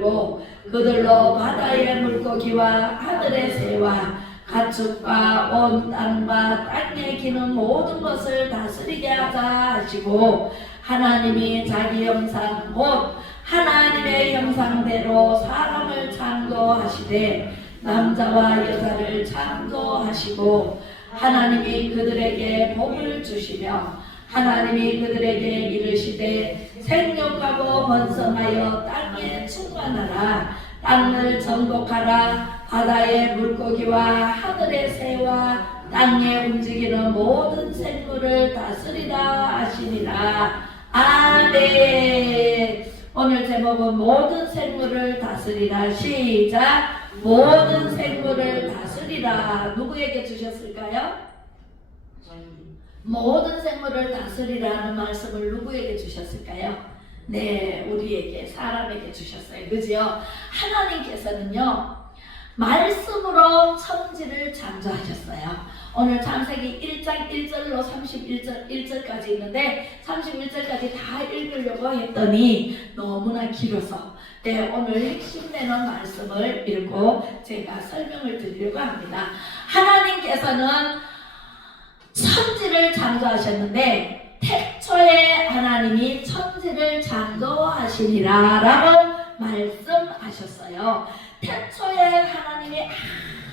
만들고 그들로 바다의 물고기와 하늘의 새와 가축과 온 땅과 땅에 기는 모든 것을 다스리게 하자 하시고 하나님이 자기 형상 곧 하나님의 형상대로 사람을 창조하시되 남자와 여자를 창조하시고 하나님이 그들에게 복을 주시며 하나님이 그들에게 이르시되 생육하고 번성하여 땅에 충만하라 땅을 정복하라 바다의 물고기와 하늘의 새와 땅에 움직이는 모든 생물을 다스리라 하시니라. 아멘. 오늘 제목은 모든 생물을 다스리라. 시작. 모든 생물을 다스리라. 누구에게 주셨을까요? 모든 생물을 다스리라는 말씀을 누구에게 주셨을까요? 네, 우리에게, 사람에게 주셨어요. 그죠? 하나님께서는요 말씀으로 천지를 창조하셨어요. 오늘 창세기 1장 1절로 31절까지 있는데 31절까지 다 읽으려고 했더니 너무나 길어서 오늘 핵심되는 말씀을 읽고 제가 설명을 드리려고 합니다. 하나님께서는 천지를 창조하셨는데 태초에 하나님이 천지를 창조하시니라 라고 말씀하셨어요. 태초에 하나님이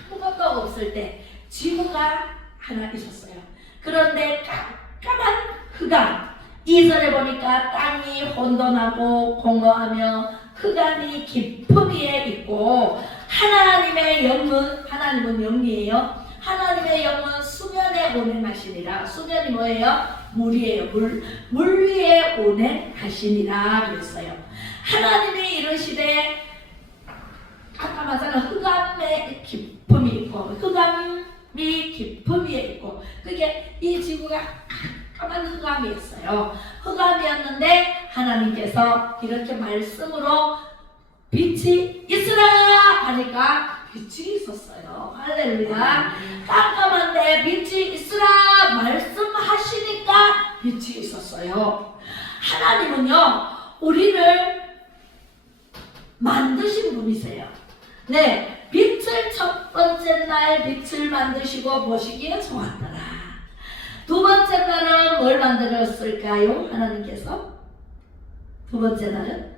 아무것도 없을 때 지구가 하나 있었어요. 그런데 깜깜한 흑암, 2절에 보니까 땅이 혼돈하고 공허하며 흑암이 깊음 위에 있고 하나님의 영은, 하나님은 영이에요. 하나님의 영은 수면에 운행하시니라. 수면이 뭐예요? 물이에요. 물 위에 운행하시니라 그랬어요. 하나님이 이르시되 아까 말씀한 흑암의 깊음이 있고 흑암이 깊음 위에 있고 그게 이 지구가 깜깜한 흑암이었어요. 흑암이었는데 하나님께서 이렇게 말씀으로 빛이 있으라 하니까 빛이 있었어요. 할렐루야. 깜깜한데 빛이 있으라 말씀하시니까 빛이 있었어요. 하나님은요 우리를 만드신 분이세요. 네, 빛을 첫 번째 날 빛을 만드시고 보시기에 좋았더라. 두 번째 날은 뭘 만들었을까요? 하나님께서 두 번째 날은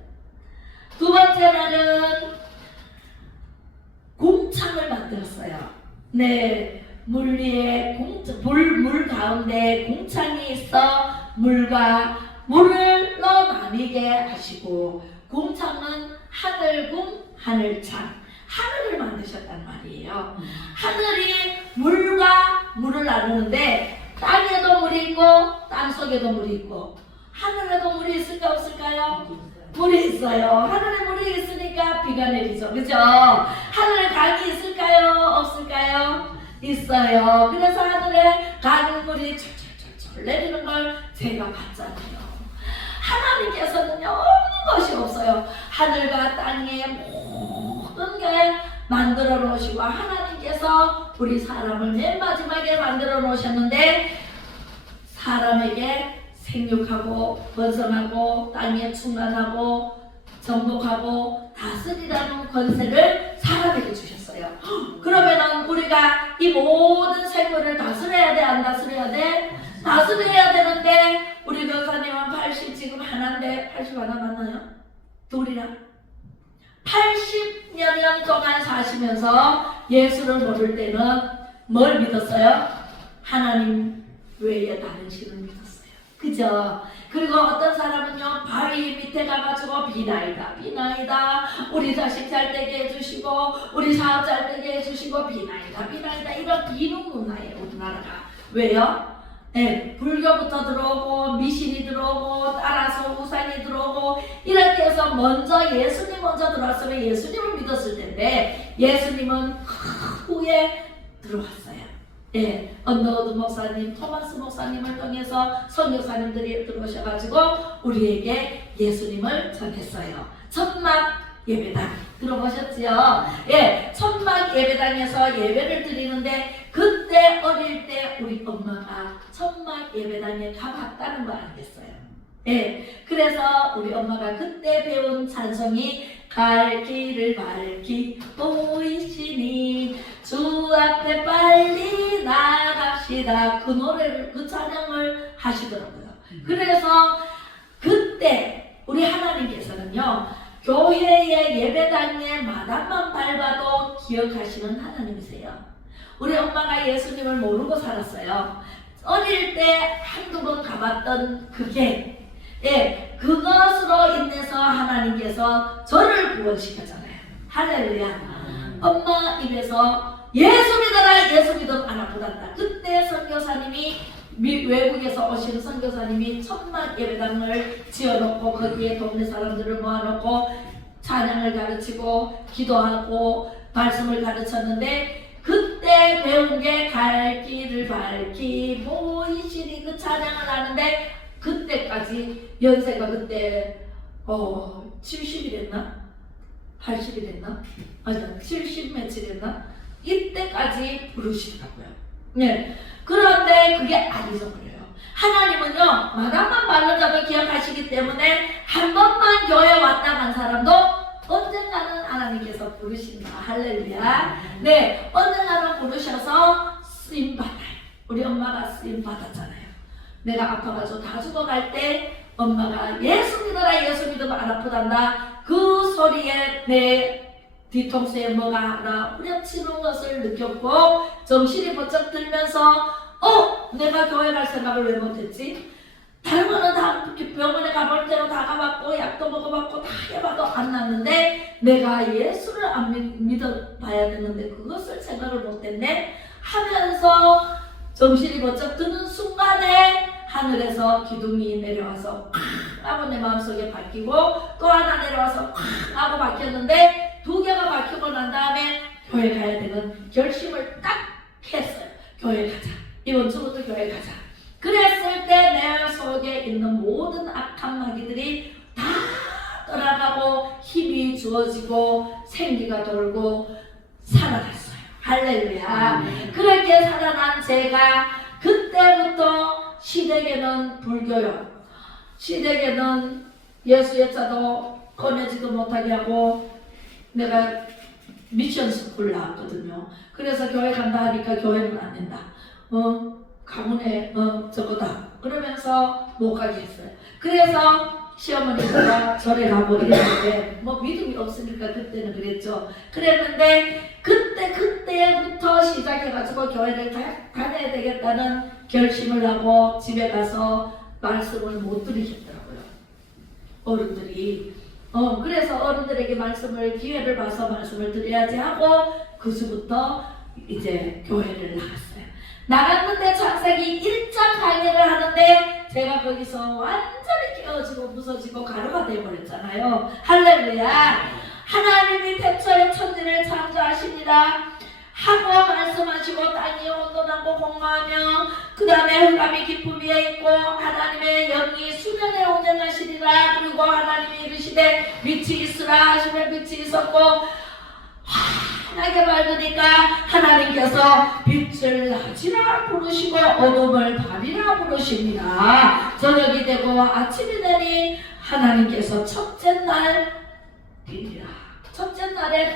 공창을 만들었어요. 네, 물 위에 물 가운데 공창이 있어 물과 물을 나뉘게 하시고 공창은 하늘궁, 하늘창, 하늘을 만드셨단 말이에요. 하늘이 물과 물을 나누는데 땅에도 물이 있고 땅속에도 물이 있고 하늘에도 물이 있을까 없을까요? 물이 있어요. 하늘에 물이 있으니까 비가 내리죠. 그죠? 하늘에 강이 있을까요? 없을까요? 있어요. 그래서 하늘에 강물이 철철철철 내리는 걸 제가 봤잖아요. 하나님께서는요 없는 것이 없어요. 하늘과 땅에 모든 게 만들어 놓으시고 하나님께서 우리 사람을 맨 마지막에 만들어 놓으셨는데 사람에게 생육하고 번성하고 땅에 충만하고 정복하고 다스리라는 권세를 사람에게 주셨어요. 그러면은 우리가 이 모든 생물을 다스려야 돼? 안 다스려야 돼? 다스려야 되는데 우리 교사님은 80 지금 하나인데 80 하나 맞나요? 둘이랑 80년 동안 사시면서 예수를 모를 때는 뭘 믿었어요? 하나님 외에 다른 신을 믿었어요. 그죠? 그리고 어떤 사람은요 바위 밑에 가가지고 비나이다 우리 자식 잘 되게 해주시고 우리 사업 잘 되게 해주시고 비나이다 이런 비누 문화예요 우리나라가. 왜요? 네, 불교부터 들어오고 미신이 들어오고 따라서 우상이 들어오고 이렇게 해서 먼저 예수님 먼저 들어왔으면 예수님을 믿었을 텐데 예수님은 후에 들어왔어요. 예, 언더우드 목사님, 토마스 목사님을 통해서 선교사님들이 들어오셔가지고 우리에게 예수님을 전했어요. 천막 예배당 들어보셨지요? 예, 천막 예배당에서 예배를 드리는데 그때 어릴 때 우리 엄마가 천막 예배당에 가봤다는 거 알겠어요? 예, 그래서 우리 엄마가 그때 배운 찬송이 갈 길을 밝히 보이시니 주 앞에 빨리 나갑시다. 그 노래를, 그 찬양을 하시더라고요. 그래서 그때 우리 하나님께서는요, 교회의 예배당의 마당만 밟아도 기억하시는 하나님이세요. 우리 엄마가 예수님을 모르고 살았어요. 어릴 때 한두 번 가봤던 그게, 그것으로 인해서 하나님께서 저를 구원시켰잖아요. 할렐루야. 엄마 입에서 예수 믿어라, 예수 믿으면 안 아프단다. 그때 선교사님이, 외국에서 오신 선교사님이 천막 예배당을 지어놓고 거기에 동네 사람들을 모아놓고 찬양을 가르치고 기도하고 말씀을 가르쳤는데, 그때 배운 게 갈 길을 밝히 보이시니 그 찬양을 하는데, 그때까지 연세가 그때 70이 됐나? 80이 됐나? 아니요, 70 며칠 됐나? 이때까지 부르시더라고요. 네. 그런데 그게 아니죠. 그래요. 하나님은요, 마당만 밟는다고 기억하시기 때문에 한 번만 교회 왔다 간 사람도 언젠가는 하나님께서 부르신다. 할렐루야. 네, 언젠가는 부르셔서 쓰임 받아요. 우리 엄마가 쓰임 받았잖아요. 내가 아파가지고 다 죽어갈 때 엄마가 예수 믿어라, 예수 믿으면 안 아프단다. 그 소리에 내 뒤통수에 뭐가 하나 후려치는 것을 느꼈고, 정신이 번쩍 들면서 내가 교회 갈 생각을 왜 못했지? 다른 거는 다 병원에 가볼 때로 다 가봤고 약도 먹어봤고 다 해봐도 안 낫는데 내가 예수를 안 믿어봐야 되는데 그것을 생각을 못했네 하면서 정신이 번쩍 드는 순간에 하늘에서 기둥이 내려와서 하고 내 마음속에 박히고 또 하나 내려와서 하고 박혔는데, 두 개가 박히고 난 다음에 교회 가야 되는 결심을 딱 했어요. 교회 가자. 이번 주부터 교회 가자. 그랬을 때 내 속에 있는 모든 악한 마귀들이 다 떠나가고 힘이 주어지고 생기가 돌고 살아났어요. 할렐루야. 그렇게 살아난 제가 그때부터 시댁에는 불교요, 시댁에는 예수의 자도 꺼내지도 못하게 하고, 내가 미션 스쿨 나왔거든요. 그래서 교회 간다 하니까 교회는 안 된다. 가문에 저거다. 그러면서 못 가게 했어요. 그래서 시어머니가 절에 가버리는데 뭐 믿음이 없으니까 그때는 그랬죠. 그랬는데 그때부터 시작해가지고 교회를 다녀야 되겠다는 결심을 하고 집에 가서 말씀을 못 드리겠더라고요. 어른들이. 그래서 어른들에게 기회를 봐서 말씀을 드려야지 하고 그 주부터 이제 교회를 나갔어요. 나갔는데 창세기 1장 강의를 하는데 제가 거기서 완전히 깨어지고 무서지고 가루가 되어버렸잖아요. 할렐루야. 하나님이 태초에 천지를 창조하시니라 하고 말씀하시고 땅이 온돈하고 공허하며 그 다음에 흑암이 깊음 위에 있고 하나님의 영이 수면에 운행하시리라. 그리고 하나님이 이르시되 빛이 있으라 하시면 빛이 있었고, 환하게 밝으니까 하나님께서 빛을 낮이라 부르시고 어둠을 밤이라 부르십니다. 저녁이 되고 아침이 되니 하나님께서 첫째 날에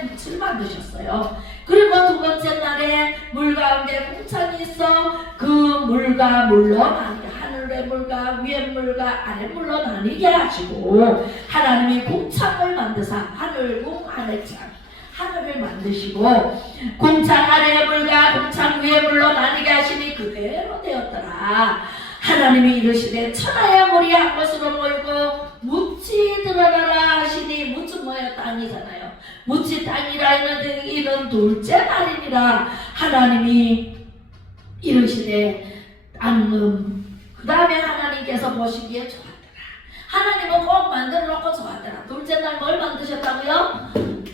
빛을 만드셨어요. 그리고 두 번째 날에 물 가운데 공창이 있어 그 물과 물로 나뉘게, 하늘의 물과 위의 물과 아래 물로 나뉘게 하시고, 하나님이 공창을 만드사 하늘궁 하늘창 하늘을 만드시고 공창 아래의 물과 공창 위의 물로 나뉘게 하시니 그대로 되었더라. 하나님이 이르시되 천하의 물이 한 곳으로 모이고 묻이 드러나라 하시니, 묻은 뭐예요? 땅이잖아요. 묻이 땅이라 이는 둘째 날이니라. 하나님이 이르시되 땅음. 그 다음에 하나님께서 보시기에 좋았더라. 하나님은 꼭 만들어 놓고 좋았더라. 둘째 날 뭘 만드셨다고요?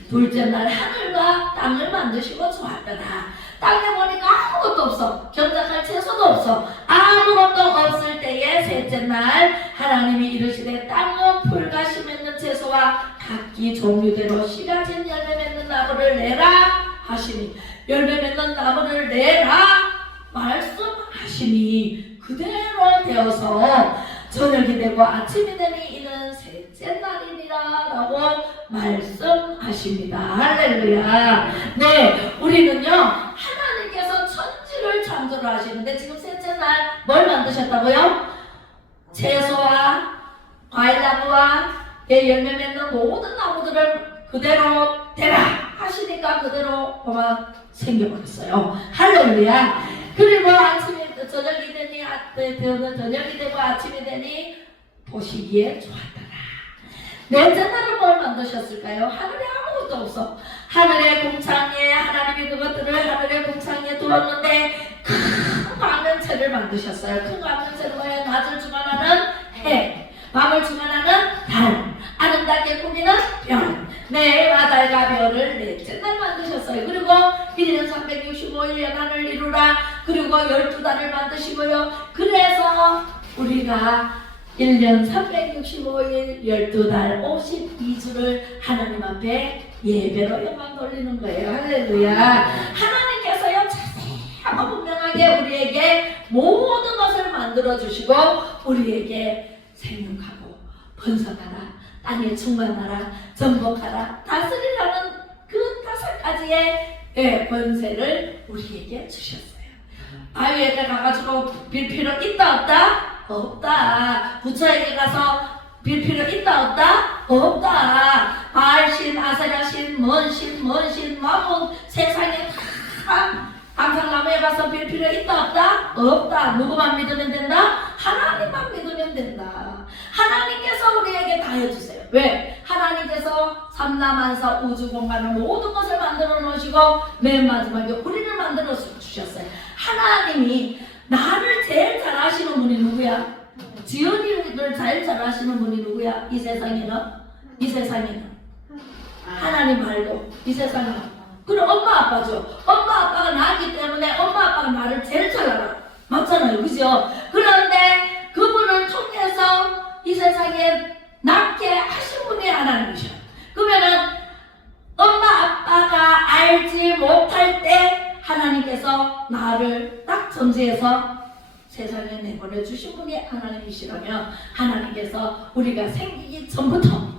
둘째 날 하늘과 땅을 만드시고 좋았더라. 땅에 보니까 아무것도 없어. 경작할 채소도 없어. 아무것도 없을 때에 셋째 날 하나님이 이르시되 땅은 풀과 씨 맺는 채소와 각기 종류대로 씨가 진 열매 맺는 나무를 내라 하시니, 열매 맺는 나무를 내라 말씀하시니 그대로 되어서 저녁이 되고 아침이 되니 이는 셋째 날이니라 라고 말씀하십니다. 할렐루야. 네, 우리는요 하나님께서 천지를 창조를 하시는데 지금 셋째 날 뭘 만드셨다고요? 채소와 과일나무와 열매 맺는 모든 나무들을 그대로 되라 하시니까 그대로 그만 생겨버렸어요. 할렐루야. 그리고 아침에 저녁이 되니 저녁이 되고 아침이 되니 보시기에 좋았더라. 넷째 날은 뭘 만드셨을까요? 하늘에 아무것도 없어. 하늘의 공창에 하나님이 그것들을 하늘의 공창에 두었는데 큰 광명체를 만드셨어요. 큰 광명체는 뭐예요? 낮을 주관하는 해, 밤을 주관하는 달, 아름답게 꾸미는 별. 네, 달과 별을 넷째 날 만드셨어요. 그리고 1년 365일 연한을 이루라. 그리고 12달을 만드시고요. 그래서 우리가 1년 365일 12달 52주를 하나님 앞에 예배로 영광 돌리는 거예요. 할렐루야. 하나님께서요 자세하고 분명하게 우리에게 모든 것을 만들어 주시고 우리에게 생육하고 번성하라, 땅에 충만하라, 정복하라, 다스리라는 그 5가지의 권세를 우리에게 주셨어요. 바위에게 가가지고 빌 필요 있다 없다? 없다. 부처에게 가서 빌 필요 있다 없다? 없다. 바알신, 아세라신, 먼신, 마몬 세상에 다 감상나무에 가서 빌 필요 있다 없다? 없다. 누구만 믿으면 된다? 하나님만 믿으면 된다. 하나님께서 우리에게 다 해주세요. 왜? 하나님께서 삼라만사 우주공간을 모든 것을 만들어 놓으시고 맨 마지막에 우리를 만들어 주셨어요. 하나님이 나를 제일 잘 아시는 분이 누구야? 지연이를 제일 잘 아시는 분이 누구야? 이 세상에는? 이 세상에는 하나님 말고 이 세상에는 그럼 엄마 아빠죠. 엄마 아빠가 나기 때문에 엄마 아빠가 나를 제일 잘 알아. 맞잖아요. 그죠? 그런데 그분을 통해서 이 세상에 낳게 하신 분이 하나님이셔. 그러면은 엄마 아빠가 알지 못할 때 하나님께서 나를 딱 점지해서 세상에 내보내주신 분이 하나님이시라면 하나님께서 우리가 생기기 전부터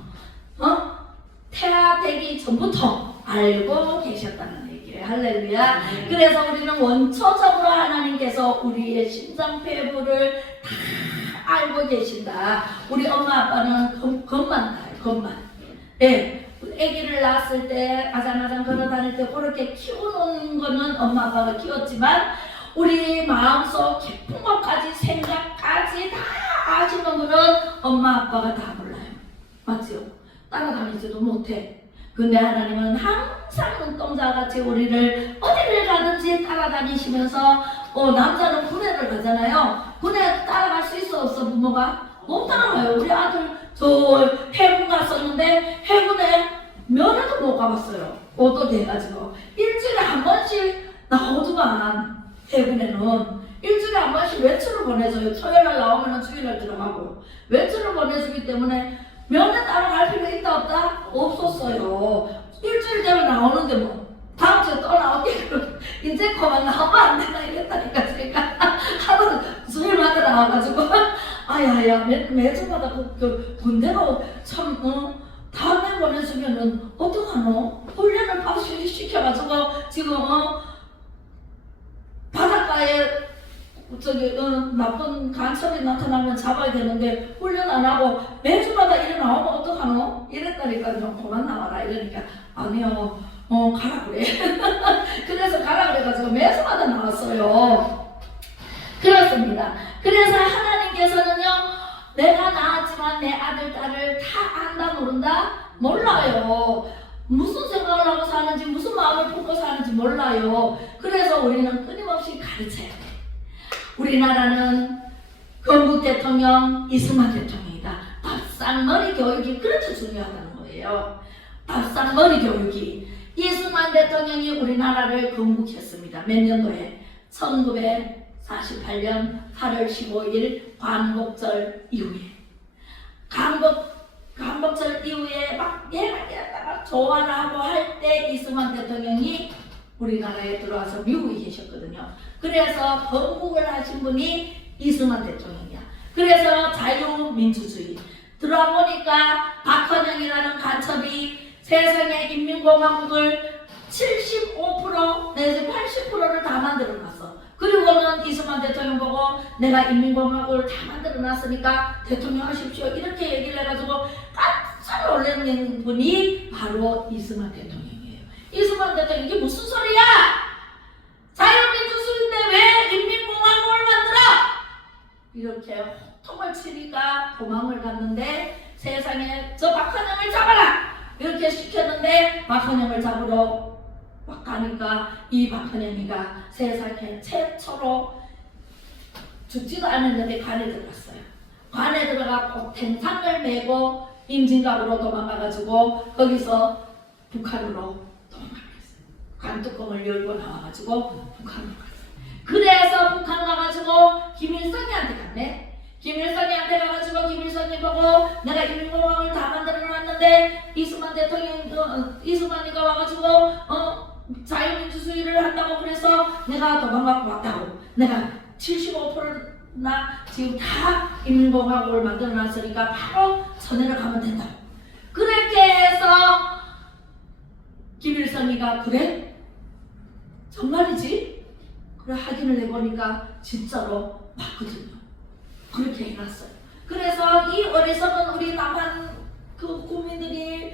태아되기 전부터 알고 계셨다는 얘기예요. 할렐루야. 그래서 우리는 원초적으로 하나님께서 우리의 심장폐부를 다 알고 계신다. 우리 엄마 아빠는 겉만 알아요. 겉만. 예. 아기를 낳았을 때 아장아장 걸어다닐 때 그렇게 키우는 거는 엄마 아빠가 키웠지만 우리 마음속 깊은 것까지 생각까지 다 아시는 분은 엄마 아빠가 다 몰라요. 맞죠? 따라다니지도 못해. 근데 하나님은 항상 눈동자같이 우리를 어디를 가든지 따라다니시면서 남자는 군대를 가잖아요. 군대 따라갈 수 있어 없어 부모가? 못 따라가요. 우리 아들 저 해군 갔었는데 해군에 면회도 못 가봤어요. 옷도 돼가지고 일주일에 한 번씩 나오더만. 해군에는 일주일에 한 번씩 외출을 보내줘요. 토요일날 나오면 주일날 들어가고 외출을 보내주기 때문에 면회 따라갈 필요 있다 없다? 없었어요. 일주일 되면 나오는데 뭐 다음 주에 또 나오기로 이제 그만 나오면 안 된다 이랬다니까 제가 하루 주일마다 나와가지고 아야야 매주마다 그 군대가 참 다음에 보내주면은 어떡하노? 훈련을 다시 시켜가지고 지금 바닷가에 나쁜 간첩이 나타나면 잡아야 되는데 훈련 안 하고 매주마다 이래 나오면 어떡하노? 이랬다니까 좀 그만 나와라 이러니까 아니요 가라 그래. 그래서 가라 그래가지고 매주마다 나왔어요. 그렇습니다. 그래서 하나님께서는요 내가 낳았지만 내 아들 딸을 다 안다 모른다? 몰라요. 무슨 생각을 하고 사는지 무슨 마음을 품고 사는지 몰라요. 그래서 우리는 끊임없이 가르쳐야 돼. 우리나라는 건국 대통령 이승만 대통령이다. 밥상머리 교육이 그렇게 중요하다는 거예요. 밥상머리 교육이. 이승만 대통령이 우리나라를 건국했습니다. 몇 년도에? 1948년 8월 15일 광복절 이후에. 광복절 이후에 막 얘가 조화를 하고 할 때 이승만 대통령이 우리나라에 들어와서 미국에 계셨거든요. 그래서 건국을 하신 분이 이승만 대통령이야. 그래서 자유민주주의, 들어보니까 박헌영이라는 간첩이 세상의 인민공화국을 75% 내지 80%를 다 만들어놨어. 그리고는 이승만 대통령 보고 내가 인민공화국을 다 만들어놨으니까 대통령 하십시오 이렇게 얘기를 해가지고 깜짝 놀라는 분이 바로 이승만 대통령이에요. 이승만 대통령 이게 무슨 소리야? 자유민주주의인데 왜 인민공화국을 만들어? 이렇게 호통을 치니까 도망을 갔는데 세상에 저 박헌영을 잡아라! 이렇게 시켰는데 박헌영을 잡으러 막 가니까 이 박헌영이가 세상에 최초로 죽지도 않았는데 관에 들어갔어요. 관에 들어가고 탱상을 메고 임진각으로 도망가가지고 거기서 북한으로 도망갔어요. 관뚜껑을 열고 나와가지고 북한으로 갔어요. 그래서 북한 가가지고 김일성이한테 갔네. 김일성이한테 가가지고 김일성이 보고 내가 인민공화국을 다 만들어놨는데 이승만 대통령 이승만이가 와가지고 자유민주주의를 한다고 그래서 내가 도망가고 왔다고 내가 75%나 지금 다 인민공화국을 만들어놨으니까 바로 전해를 가면 된다고 그렇게 해서 김일성이가 그래? 정말이지? 그래 확인을 해보니까 진짜로 맞거든요. 그렇게 해놨어요. 그래서 이 어리석은 우리 남한 그 국민들이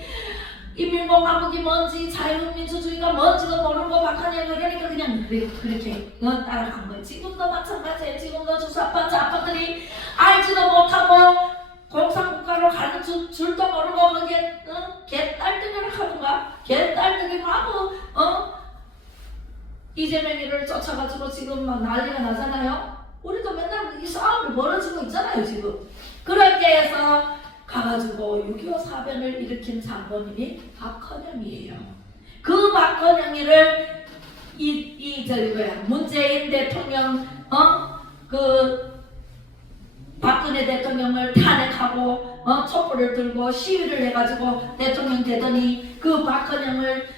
인민공화국이 뭔지 자유민주주의가 뭔지도 모르고 박헌영을 그러니까 그냥 그렇게 따라간 거예요. 지금도 마찬가지예요. 지금도 주사파 좌파들이 알지도 못하고 공산국가로 가는 줄도 모르고 거기에 개딸뜨기를 하는가? 개딸뜨기를 하고 이재명이를 쫓아가지고 지금 막 난리가 나잖아요. 우리도 맨날 이 싸움을 벌어지고 있잖아요 지금. 그렇게 해서 가가지고 6.25 사변을 일으킨 장본인이 박헌영이에요. 그 박헌영이를 문재인 대통령 그 박근혜 대통령을 탄핵하고 촛불을 들고 시위를 해가지고 대통령 되더니 그 박헌영을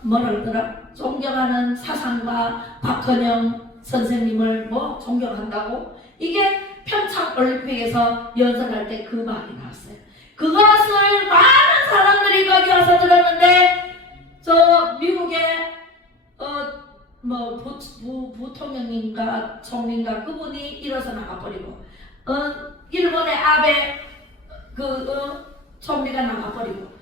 뭐라 그러더라? 존경하는 사상가 박헌영 선생님을 존경한다고? 이게 평창 올림픽에서 연설할 때 그 말이 나왔어요. 그것을 많은 사람들이 거기 와서 들었는데 저 미국의 부통령인가 총리인가 그분이 일어서 나가버리고 일본의 아베 총리가 나가버리고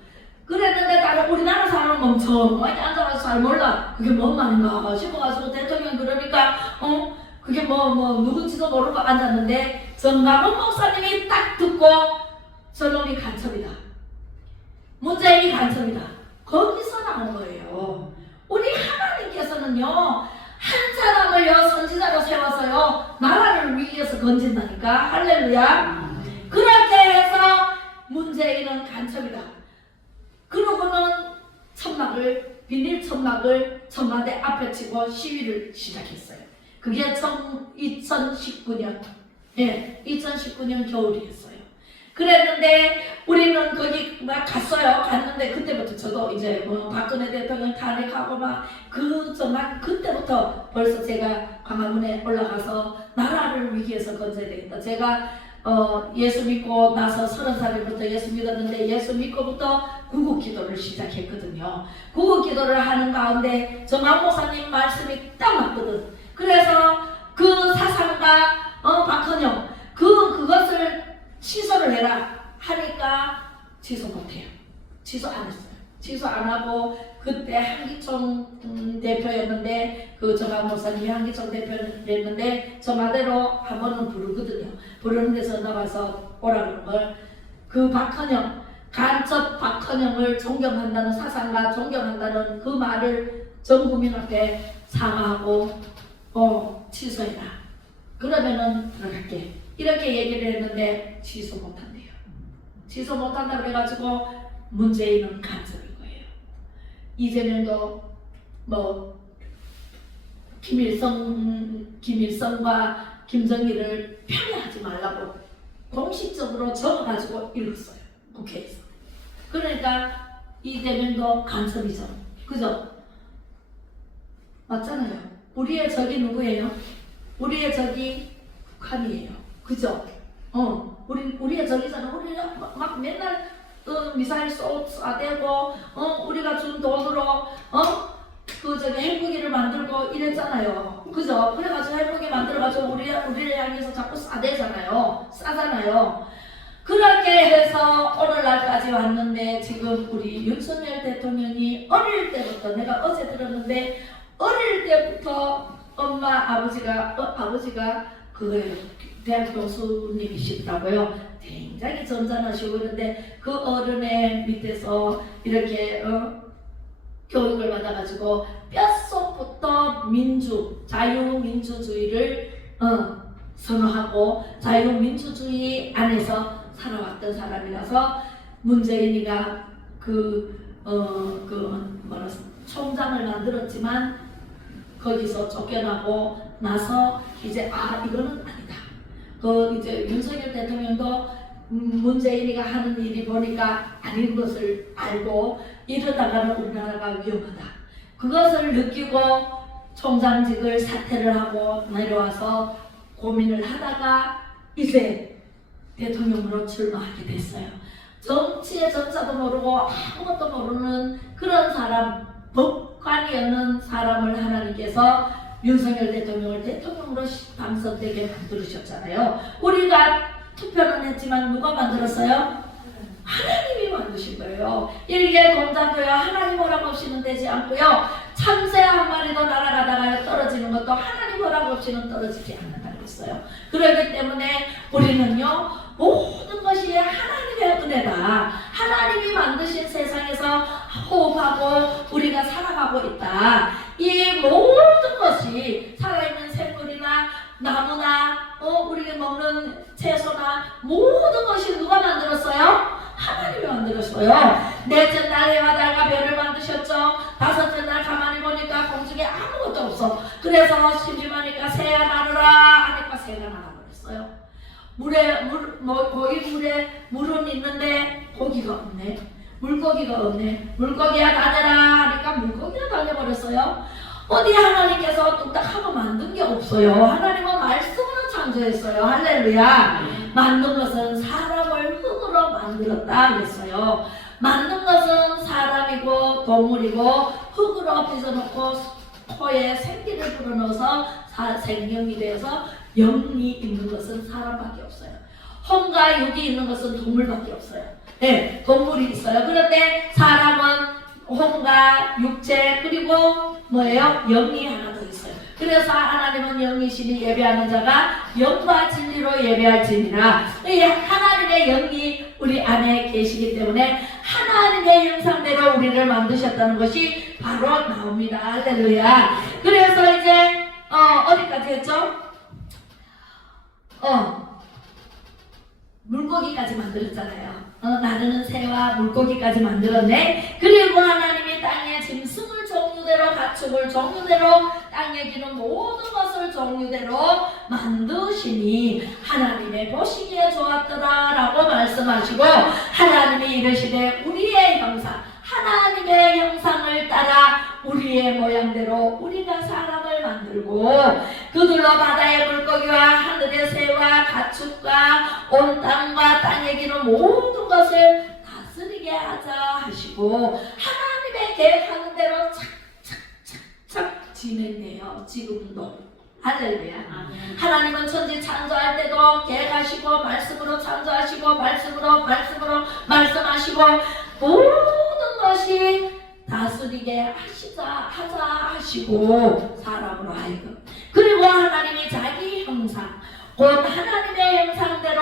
그랬는데 다른 우리나라 사람은 멍청하게 앉아가지고 잘 몰라 그게 뭔 말인가 싶어가지고 대통령 그러니까 그게 누군지도 모르고 앉았는데 정남원 목사님이 딱 듣고 저놈이 간첩이다. 문재인이 간첩이다. 거기서 나온 거예요. 우리 하나님께서는요 한 사람을요 선지자로 세워서요 나라를 위해서 건진다니까. 할렐루야. 그렇게 해서 문재인은 간첩이다. 그러고는 비닐 천막을 청와대 앞에 치고 시위를 시작했어요. 그게 2019년 2019년 겨울이었어요. 그랬는데 우리는 거기 막 갔어요. 갔는데 그때부터 저도 이제 박근혜 대통령 탄핵하고 정말 그때부터 벌써 제가 광화문에 올라가서 나라를 위기에서 건져야 되겠다. 제가 예수 믿고 나서 30살부터 예수 믿었는데 예수 믿고부터 구국기도를 시작했거든요. 구국기도를 하는 가운데 정한 목사님 말씀이 딱 맞거든. 그래서 그 사상가 박헌영 그것을 취소를 해라 하니까 취소 못해요. 취소 안 했어요. 취소 안 하고 그때 한기총 대표였는데 그 정한 목사님이 한기총 대표였는데 저마대로 한 번은 부르거든요. 부르는 데서 나가서 오라는 걸 그 박헌영 간첩 박헌영을 존경한다는 사상가 존경한다는 그 말을 전 국민 앞에 사과하고 취소해라. 그러면은 들어갈게. 이렇게 얘기를 했는데 취소 못한대요. 취소 못한다고 해가지고 문재인은 간첩인 거예요. 이재명도 김일성과 김정일을 편애하지 말라고 공식적으로 적어가지고 읽었어요. 국회에서. 그러니까 이재명도 간첩이죠. 그죠? 맞잖아요. 우리의 적이 누구예요? 우리의 적이 북한이에요. 그죠? 우리가 저기서는 우리가 막 맨날 미사일 쏘아대고 우리가 준 돈으로 핵무기를 만들고 이랬잖아요. 그죠? 그래가지고 핵무기 만들어가지고 우리를 향해서 자꾸 싸잖아요. 그렇게 해서 오늘날까지 왔는데 지금 우리 윤석열 대통령이 어릴 때부터 내가 어제 들었는데 어릴 때부터 엄마 아버지가 그거예요. 대학 교수님이시더라고요. 굉장히 점잖으시고 그런데 그 어른의 밑에서 이렇게 교육을 받아가지고 뼛속부터 자유민주주의를 선호하고 자유민주주의 안에서 살아왔던 사람이라서 문재인이가 총장을 만들었지만 거기서 쫓겨나고 나서 이제 이거는 아니다. 이제 윤석열 대통령도 문재인이가 하는 일이 보니까 아닌 것을 알고 이러다가는 우리나라가 위험하다. 그것을 느끼고 총장직을 사퇴를 하고 내려와서 고민을 하다가 이제 대통령으로 출마하게 됐어요. 정치의 정사도 모르고 아무것도 모르는 그런 사람, 법관이었는 사람을 하나님께서 윤석열 대통령을 대통령으로 당선되게 만들으셨잖아요. 우리가 투표는 했지만 누가 만들었어요? 하나님이 만드신 거예요. 일개 동작도요 하나님 허락 없이는 되지 않고요. 참새 한 마리도 날아가다가 떨어지는 것도 하나님 허락 없이는 떨어지지 않는다고 했어요. 그렇기 때문에 우리는요 모든 것이 하나님의 은혜다. 하나님이 만드신 세상에서 호흡하고 우리가 살아가고 있다. 이 모든 것이 살아있는 생물이나 나무나 우리가 먹는 채소나 모든 것이 누가 만들었어요? 하나님이 만들었어요. 넷째 날 해와 달과 별을 만드셨죠. 다섯째 날 가만히 보니까 공중에 아무것도 없어. 그래서 심심하니까 새야 나르라 하니까 새가 나가버렸어요. 거기 물에 물은 있는데 고기가 없네. 물고기가 없네. 물고기야 다녀라 하니까 물고기가 다녀버렸어요. 어디 하나님께서 뚝딱하고 만든 게 없어요. 하나님은 말씀으로 창조했어요. 할렐루야. 만든 것은 사람을 흙으로 만들었다 그랬어요. 만든 것은 사람이고 동물이고 흙으로 빚어놓고 코에 생기를 불어넣어서 생명이 되어서 영이 있는 것은 사람밖에 없어요. 혼과 육이 있는 것은 동물밖에 없어요. 네, 동물이 있어요. 그런데 사람은 혼과 육체 그리고 뭐예요? 영이 하나 더 있어요. 그래서 하나님은 영이시니 예배하는 자가 영과 진리로 예배할지니라. 하나님의 영이 우리 안에 계시기 때문에 하나님의 형상대로 우리를 만드셨다는 것이 바로 나옵니다. 할렐루야. 그래서 이제 어디까지 했죠? 물고기까지 만들었잖아요. 나르는 새와 물고기까지 만들었네. 그리고 하나님이 땅에 짐승을 종류대로 가축을 종류대로 땅에 기는 모든 것을 종류대로 만드시니 하나님의 보시기에 좋았더라 라고 말씀하시고 하나님이 이르시되 우리의 형상 하나님의 형상을 따라 우리의 모양대로 우리가 사람을 만들고 그들로 바다의 물고기와 하늘의 새와 가축과 온 땅과 땅에 기는 모든 것을 다스리게 하자 하시고 하나님의 계획하는 대로 착착착착 지냈네요. 지금도. 할렐루야. 하나님은 천지 창조할 때도 계획하시고 말씀으로 창조하시고 말씀으로 말씀하시고 모든 것이 다스리게 하자 하시고 사람으로 하여금 그리고 하나님이 자기 형상 곧 하나님의 형상대로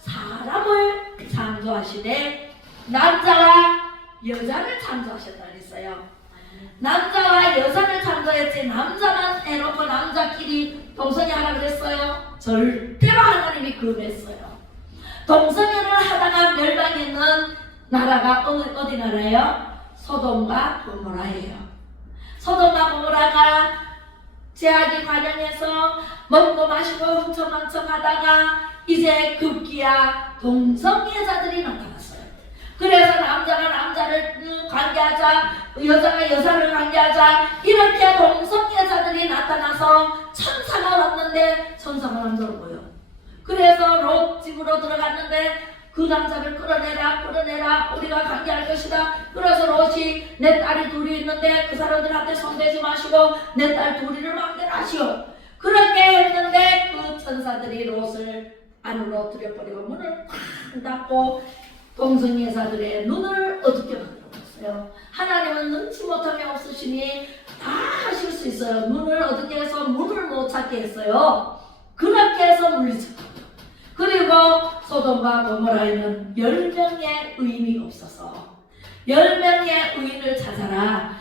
사람을 창조하시되 남자와 여자를 창조하셨다 그랬어요. 남자와 여자를 창조했지 남자만 해놓고 남자끼리 동성애하라 그랬어요? 절대로 하나님이 금했어요. 동성애를 하다가 멸망했는 나라가 어디 나라예요? 소돔과 고모라예요. 소돔과 고모라가 제약이 관영해서 먹고 마시고 흥청망청하다가 이제 급기야 동성애자들이 나타났어요. 그래서 남자가 남자를 관계하자 여자가 여자를 관계하자 이렇게 동성애자들이 나타나서 천사가 왔는데 천사가 남자로 보여. 그래서 롯 집으로 들어갔는데 그 남자를 끌어내라 우리가 관계할 것이다. 그래서 롯이 내 딸이 둘이 있는데 그 사람들한테 손대지 마시고 내 딸 둘이를 막대하시오. 그렇게 했는데 그 천사들이 롯을 안으로 들여버리고 문을 팍 닫고 동성 여자들의 눈을 어둡게 만들어버렸어요. 하나님은 눈치 못함이 없으시니 다 하실 수 있어요. 눈을 어둡게 해서 문을 못 찾게 했어요. 그렇게 해서 물리쳤거든요. 그리고 소돔과 고모라에는 10명의 의인이 없어서 10명의 의인을 찾아라.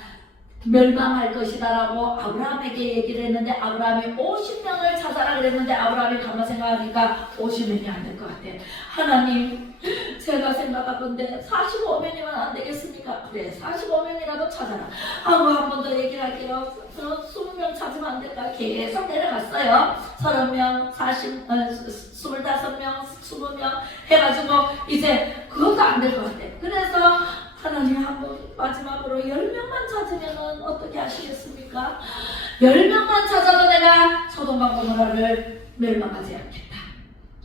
멸망할 것이다라고 아브라함에게 얘기를 했는데 아브라함이 50명을 찾아라 그랬는데 아브라함이 가만 생각하니까 50명이 안 될 것 같아. 하나님, 제가 생각하건데 45명이면 안 되겠습니까? 그래, 45명이라도 찾아라 하고 한 번 더 얘기를 할게요. 20명 찾으면 안 될까? 계속 내려갔어요. 30명, 25명, 20명 해가지고 이제 그것도 안 될 것 같아. 그래서 하나님 한번 마지막으로 10명만 찾으면 어떻게 하시겠습니까? 10명만 찾아도 내가 소돔과 고모라를 멸망하지 않겠다.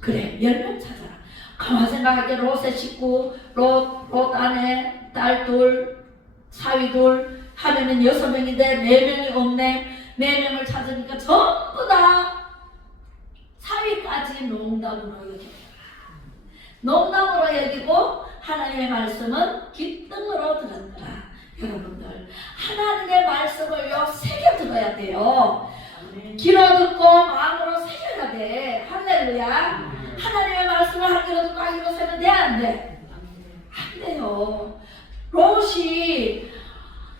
그래, 10명 찾아라. 가만 생각하게 롯의 식구, 롯 아내, 딸 둘, 사위 둘 하면은 6명인데 4명이 없네. 4명을 찾으니까 전부 다 사위까지 농담으로 여깁니다. 농담으로 여기고 하나님의 말씀은 기쁨으로 들었더라. 여러분들, 하나님의 말씀을요 새겨 들어야 돼요. 귀로 듣고 마음으로 새겨야 돼. 할렐루야. 하나님의 말씀을 하기로 듣고 하기로 세면 돼, 안 돼? 안 돼요. 롯이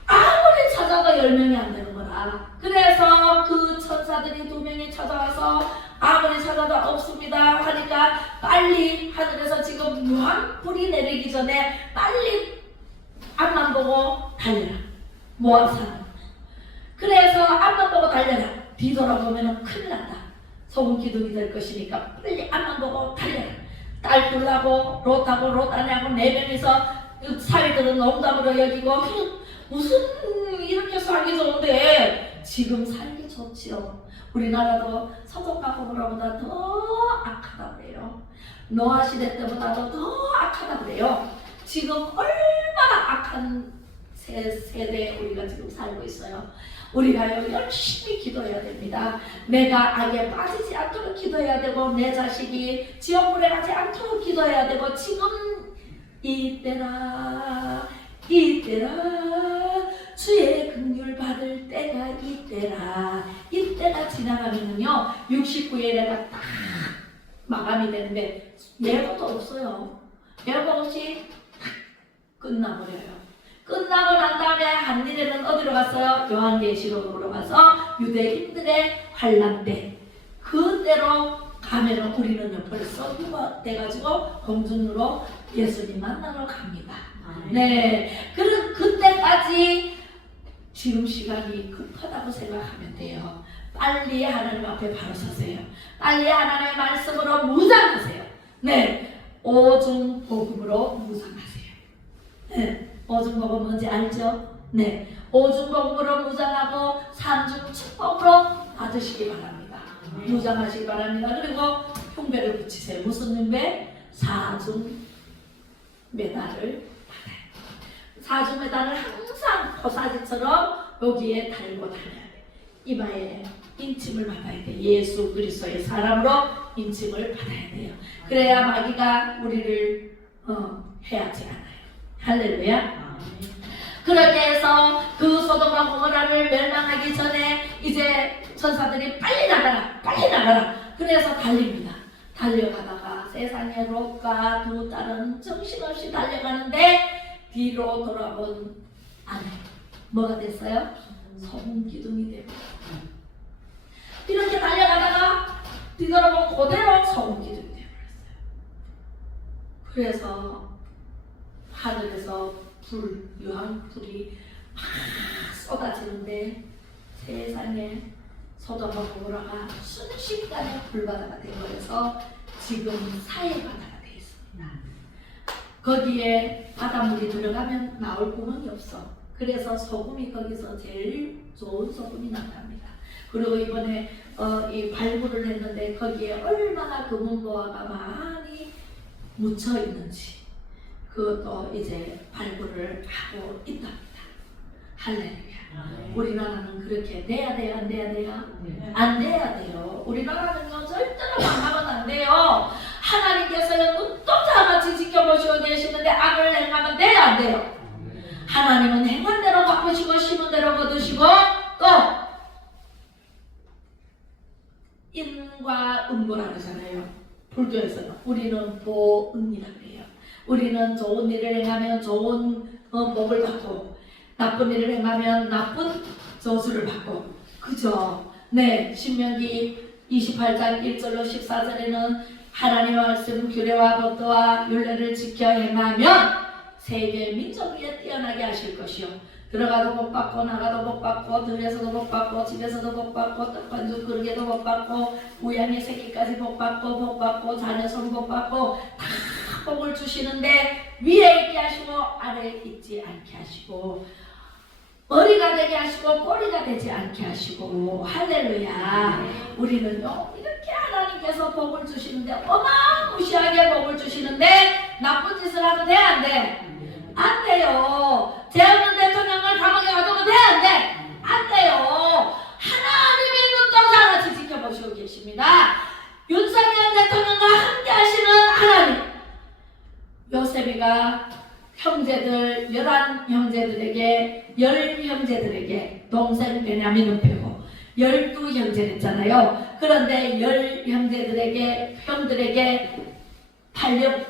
아무리 찾아도 10명이 안 되는 거라. 그래서 그 천사들이 2명이 찾아와서 아무리 찾아도 없습니다 하니까 빨리 하늘에서 지금 무한불이 내리기 전에 빨리 앞만 보고 달려라. 모압산. 그래서 앞만 보고 달려라. 뒤돌아보면 큰일 난다. 소금 기둥이 될 것이니까 빨리 앞만 보고 달려라. 딸 둘하고 롯하고 롯 아내하고 4명이서 사위들은 농담으로 여기고 무슨 이렇게 살기 좋은데 지금 살기 좋지요. 우리나라도 소돔과 고모라보다 더 악하다 그래요. 노아 시대 때보다도 더 악하다 그래요. 지금 얼마나 악한 세대에 우리가 지금 살고 있어요. 우리가요 열심히 기도해야 됩니다. 내가 악에 빠지지 않도록 기도해야 되고 내 자식이 지옥불에 가지 않도록 기도해야 되고 지금 이때라 주의 긍휼 받을 때가 이때가 지나가면은요 69일에가 딱 마감이 되는데 예고도 없어요. 예고 없이 끝나버려요. 끝나고 난 다음에 한 일에는 어디로 갔어요? 요한계시록으로 가서 유대인들의 환란 때 그때로 가면은 우리는 벌써 휴가돼가지고 공중으로 예수님 만나러 갑니다. 네, 그때까지 지금 시간이 급하다고 생각하면 돼요. 빨리 하나님 앞에 바로 서세요. 빨리 하나님의 말씀으로 무장하세요. 네, 오중복음으로 무장하세요. 네, 오중복음 뭔지 알죠? 네, 오중복음으로 무장하고 삼중축복으로 받으시기 바랍니다. 무장하시기 바랍니다. 그리고 흉배를 붙이세요. 무슨 흉배? 사중 메달을 받아요. 사중 메달을 항상 포사지처럼 여기에 달고 다녀야 돼. 이마에 인침을 받아야 돼. 예수 그리스도의 사람으로 인침을 받아야 돼요. 그래야 마귀가 우리를 해하지 않아요. 할렐루야. 그렇게 해서 그 소돔과 고모라를 멸망하기 전에 이제 천사들이 빨리 나가라. 그래서 달립니다. 달려가다가 세상에 롯과 두 딸은 정신없이 달려가는데 뒤로 돌아본 아내 뭐가 됐어요? 소금 기둥이 되고 이렇게 달려가다가 뒤돌아보면 그대로 소금 기둥이 되어버렸어요. 그래서 하늘에서 유황불이 막 쏟아지는데 세상에 소돔과 고모라가 순식간에 불바다가 되어버려서 지금 사해바다가 되어 있습니다. 거기에 바닷물이 들어가면 나올 구멍이 없어. 그래서 소금이 거기서 제일 좋은 소금이 나갑니다. 그리고 이번에 이 발굴을 했는데 거기에 얼마나 금은보화가 많이 묻혀 있는지 그것도 이제 발굴을 하고 있답니다. 할렐루야. 우리나라는 그렇게 돼야 돼요? 안 돼야 돼요? 안 돼야 돼요. 우리나라는요 절대로 망하면 안 돼요. 하나님께서는 눈동자같이 지켜보시고 계시는데 악을 행하면 돼요? 안 돼요? 하나님은 행한 대로 갚으시고 심은 대로 거두시고 또 인과 음보라 그러잖아요. 불교에서는 우리는 보응이라고 해요. 우리는 좋은 일을 행하면 좋은 복을 받고 나쁜 일을 행하면 나쁜 저주를 받고 그죠? 네, 신명기 28장 1절로 14절에는 하나님의 말씀 규례와 법도와 율례를 지켜 행하면 세계 민족 위에 뛰어나게 하실 것이요 들어가도 복 받고 나가도 복 받고 들에서도 복 받고 집에서도 복 받고 떡반죽 그릇에도 복 받고 우양의 새끼까지 복 받고 자녀 손 복 받고 다 복을 주시는데 위에 있게 하시고 아래에 있지 않게 하시고 머리가 되게 하시고 꼬리가 되지 않게 하시고 할렐루야. 우리는요 이렇게 하나님께서 복을 주시는데 어마무시하게 복을 주시는데 나쁜 짓을 하면 돼? 안 돼? 안 돼요. 죄 없는 대통령을 감옥에 가두면 돼? 안 돼? 안 돼요. 하나님의 눈동자같이 지켜보시고 계십니다. 윤석열 대통령과 함께 하시는 하나님. 요셉이가 형제들 11형제들에게 10형제들에게 동생 베냐민은 빼고 12형제랬잖아요. 그런데 10형제들에게 형들에게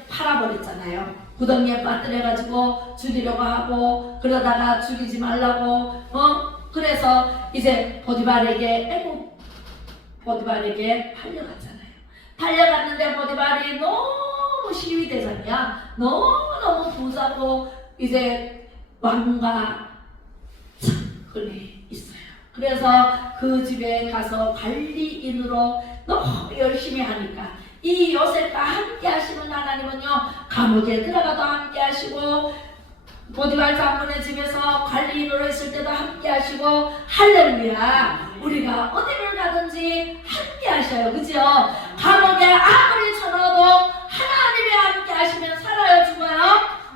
팔아버렸잖아요. 구덩이에 빠뜨려가지고 죽이려고 하고 그러다가 죽이지 말라고 그래서 이제 보디발에게 팔려갔잖아요. 팔려갔는데 보디발이 너무 시위대장이야. 너무너무 부자고 이제 왕과 측근이 있어요. 그래서 그 집에 가서 관리인으로 너무 열심히 하니까 이 요셉과 함께 하시는 하나님은요 감옥에 들어가도 함께 하시고 보디발 장군의 집에서 관리인으로 있을 때도 함께 하시고 할렐루야. 우리가 어디를 가든지 함께 하셔요. 그죠? 감옥에 아무리 쳐넣어도 하나님이 함께 하시면 살아요 죽어요?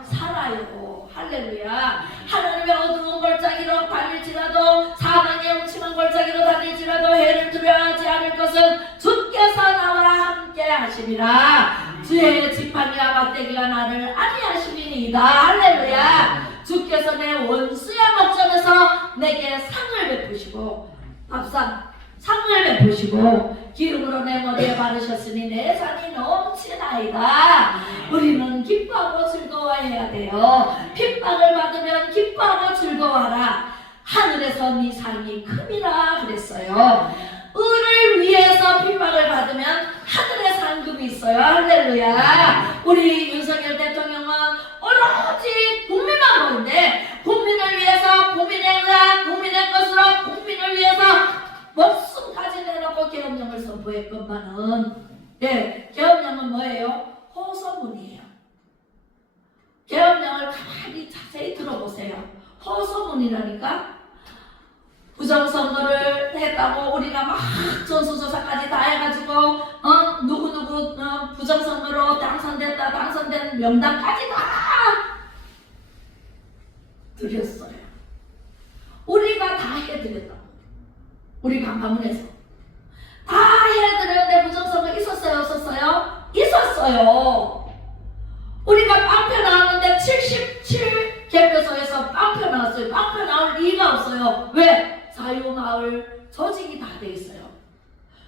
살아요. 할렐루야. 하나님의 어두운 골짜기로 다닐지라도 사망의 음침한 골짜기로 다닐지라도 해를 두려워하지 않을 것은 주께서 나와 함께 하시리라. 주의 지팡이와 막대기가 나를 안위하심이니이다. 할렐루야. 주께서 내 원수의 목전에서 내게 상을 베푸시고 밥상 상을 베푸시고 기름으로 내 머리에 바르셨으니 내 잔이 넘치나이다. 우리는 기뻐하고 즐거워해야 돼요. 핍박을 받으면 기뻐하고 즐거워하라. 하늘에서 네 상이 큼이라 그랬어요. 의를 위해서 핍박을 받으면 하늘에 상급이 있어요. 할렐루야. 우리 윤석열 대통령은 오로지 국민만 보는데 국민을 위해서 국민의 의한 국민의 것으로 국민을 위해서 목숨까지 내놓고 계엄령을 선포했건만은 계엄령은 뭐예요? 호소문이에요. 계엄령을 가만히 자세히 들어보세요. 호소문이라니까. 부정선거를 했다고 우리가 막 전수조사까지 다 해가지고 누구누구 부정선거로 당선됐다 당선된 명단까지 다 드렸어요. 우리가 다 해드렸다고. 우리 강화문에서 다 해드렸는데 부정선거 있었어요? 없었어요? 있었어요. 우리가 빵표 나왔는데 77 개표소에서 빵표 나왔어요. 빵표 나올 리가 없어요. 왜? 자유마을 조직이 다 돼 있어요.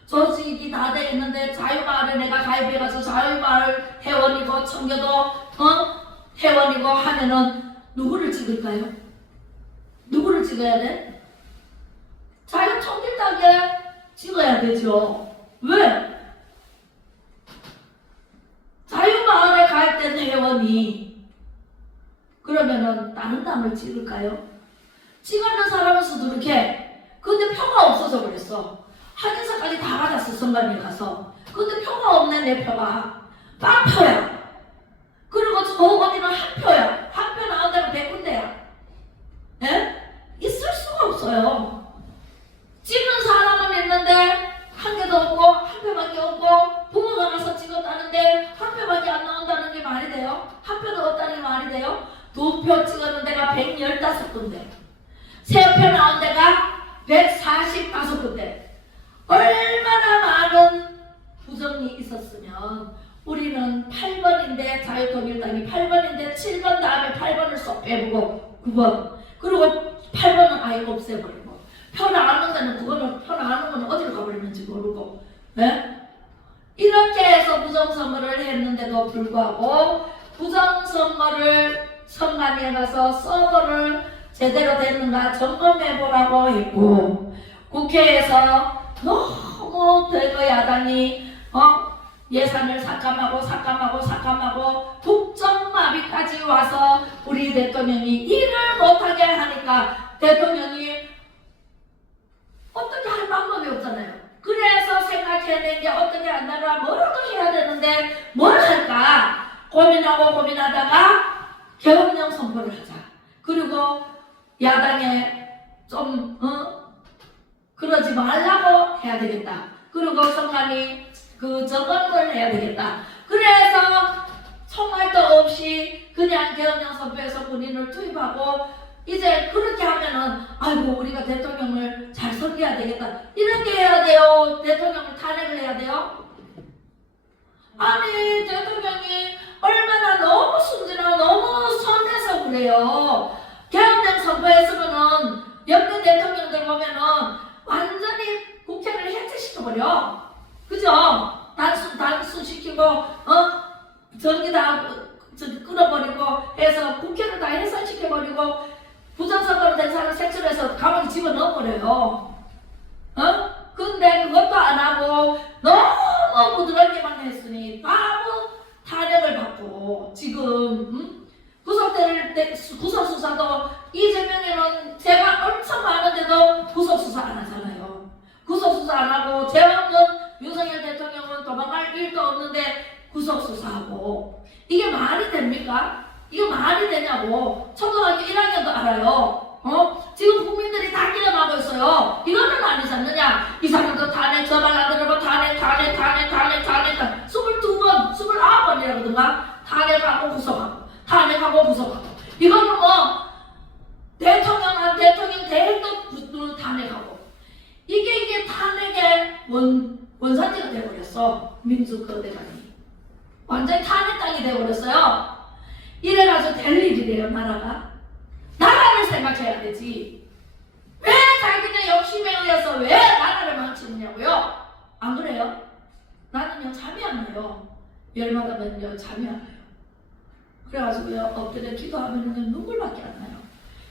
조직이 다 돼 있는데 자유마을에 내가 가입해가지고 자유마을 회원이고 청교도 회원이고 하면은 누구를 찍을까요? 누구를 찍어야 돼? 자유통일당에 찍어야 되죠. 왜? 자유마을에 가입된 회원이 그러면은 다른 당을 찍을까요? 찍었는 사람은 수두룩해. 근데 표가 없어져 버렸어. 확인서까지 다 받았어. 선관위에 가서. 근데 표가 없네. 내 표가 빵표야. 그리고 저 어디는 한 표야. 한 표 나온 데가 100군데야. 예? 있을 수가 없어요. 찍은 사람 145군데, 새협회 나온 데가 145군데. 얼마나 많은 부정이 있었으면 우리는 8번인데, 자유통일당이 8번인데 7번 다음에 8번을 쏙 빼보고 9번, 그리고 8번은 아예 없애버리고, 표 나가는 데는 그거는, 표 나가는 거는 어디로 가버리는지 모르고, 네? 이렇게 해서 부정선거를 했는데도 불구하고 부정선거를 선관위에 가서 서버를 제대로 됐는가 점검해보라고 했고, 국회에서 너무 대거 야당이 예산을 삭감하고 국정마비까지 와서 우리 대통령이 일을 못하게 하니까 대통령이 어떻게 할 방법이 없잖아요. 그래서 생각해낸 게 어떻게 한다라 뭐라도 해야 되는데 뭘 할까 고민하다가 계엄령 선포를 하자. 그리고 야당에 좀 그러지 말라고 해야 되겠다. 그리고 선관위 저건을 해야 되겠다. 그래서 총알도 없이 그냥 계엄령 선포해서 군인을 투입하고, 이제 그렇게 하면은 아이고 우리가 대통령을 잘 섬겨야 되겠다 이렇게 해야 돼요? 대통령을 탄핵을 해야 돼요? 아니, 대통령이 얼마나 너무 순진하고 너무 선해서 그래요. 계엄령 선포했으면은 역대 대통령들 보면은 완전히 국회를 해체시켜버려. 그죠? 단순시키고 전기 다 끊어버리고 해서 국회를 다 해산시켜버리고 부정선거로 된 사람을 색출해서 감옥에 집어넣어버려요. 근데 그것도 안 하고 너무 부드럽게만 했으니 바로 탄핵을 받고, 지금 구속수사도 이재명에는 죄가 엄청 많은데도 구속수사 안 하잖아요. 구속수사 안 하고, 죄 없는 윤석열 대통령은 도망갈 일도 없는데 구속수사하고, 이게 말이 됩니까? 이거 말이 되냐고. 초등학교 1학년도 알아요. 지금 국민들이 다 일어나고 있어요. 이거는 아니지 않느냐. 이 사람도 탄핵, 저말 안 들어봐. 탄핵 22번, 29번이라거든가. 탄핵하고 구속하고. 이거는 뭐 대통령 대행도 탄핵하고. 이게 탄핵의 원산지가 돼버렸어. 민주거대관이 완전히 탄핵당이 돼버렸어요. 이래가지고 될 일이래요. 나라를 생각해야 되지. 왜 자기네 욕심에 의해서 왜 나라를 망치느냐고요? 안 그래요? 나는요 잠이 안 나요. 열받으면요 잠이 안 나요. 그래가지고요 엎드려 기도하면은 눈물밖에 안 나요.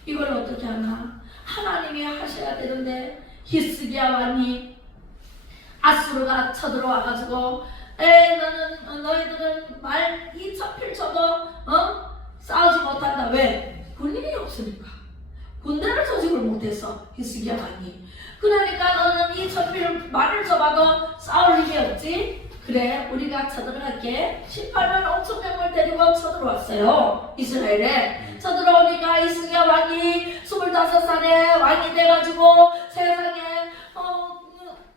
이걸 어떻게 하나? 하나님이 하셔야 되는데 히스기야 왕이 아수르가 쳐들어와가지고 너희들은 말 2000필 쳐도 싸우지 못한다. 왜? 군인이 없으니까. 군대를 조직을 못해서 히스기야 왕이. 그러니까 너는 2000필 말을 줘봐도 싸울 일이 없지. 그래 우리가 쳐들어갈게. 18만 5천 명을 데리고 쳐들어왔어요. 이스라엘에. 쳐들어오니까 히스기야 왕이 25살에 왕이 돼가지고 세상에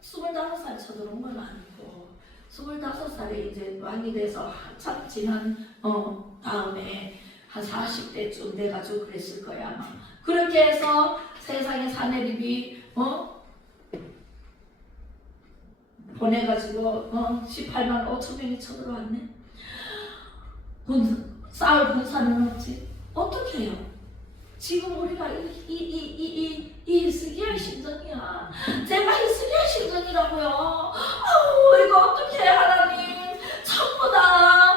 25살 쳐들어온 건 아니고 25살에 이제 왕이 돼서 한참 지난 다음에 한 40대쯤 돼가지고 그랬을 거야 아마. 그렇게 해서 세상에 사내립이 보내가지고 18만 5천 명이 쳐들어왔네. 싸울 군사는 없지. 어떻게 해요? 지금 우리가 이 히스기야의 심정이야. 제가 히스기야의 심정이라고요. 아우 이거 어떻게 해 하나님. 전부 다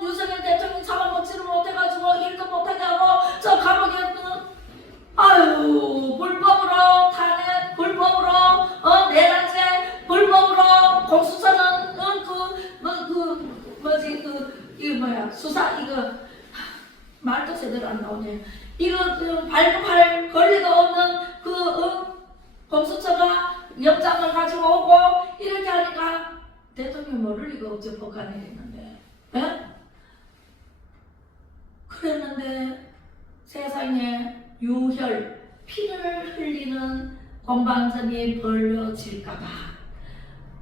윤석열 대통령 잡아먹지를 못해가지고 일도 못하게 하고 저 감옥에 아유 불법으로 탄핵, 불법으로 내란죄, 불법으로 공수처는 수사 이거 말도 제대로 안 나오네. 이거 발급할 권리도 없는 공수처가 영장을 가지고 오고 이렇게 하니까 대통령 모를 리가 없죠. 법관에 있는데. 예? 그랬는데 세상에 유혈, 피를 흘리는 공방전이 벌어질까봐